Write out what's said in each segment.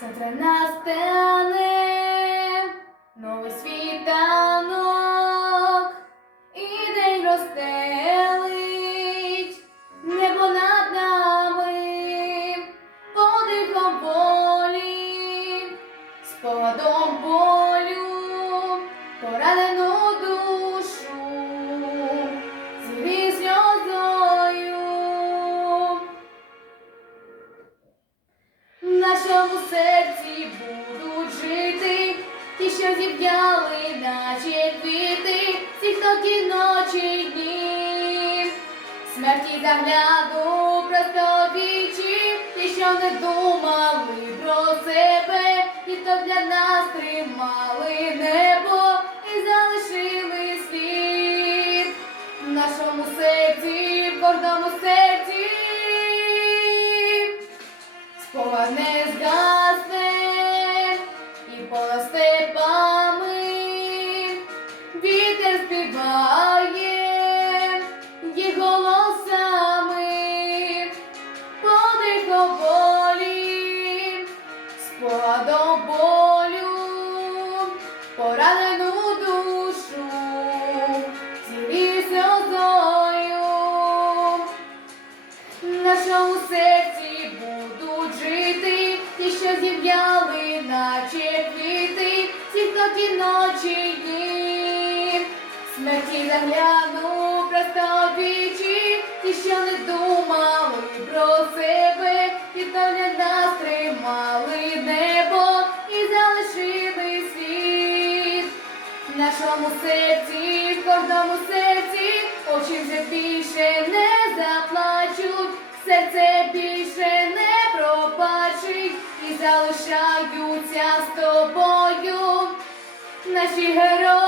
Satanás te що зів'яли, наче квіти, ці, хто ті ночі дні. Смерті загляду просто вічі, ті, що не думали про себе, ті, хто для нас тримали небо і залишили слід. В нашому серці, в кожному серці спогад спогадом болю, поранену душу, зірі сльозою. В нашому серці будуть жити ті, що зів'яли, наче квіти, ті, хто ті ночі дні. Смерті загляну просто вічі, ті, що не думали про нашому серці, в кожному серці, очі вже більше не заплачуть, серце більше не пробачить і залишаються з тобою наші герої.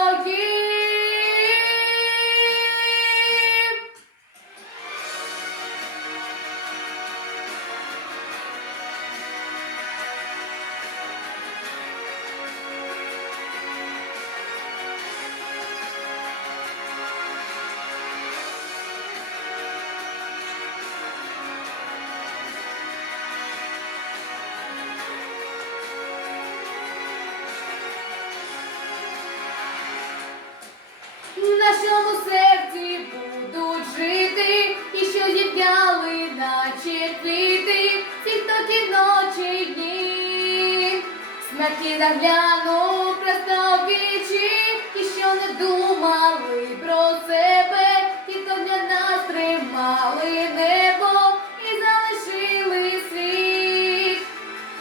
Нашому серці будуть жити, і що зів'яли, наче квіти, ті, хто ті ночі дні. Смерті загляну просто вічі, і що не думали про себе, ті, хто для нас тримали небо і залишили світ.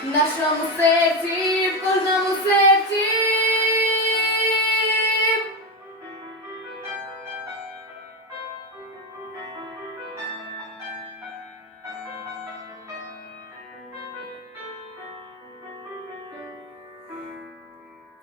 В нашому серці, в кожному серці.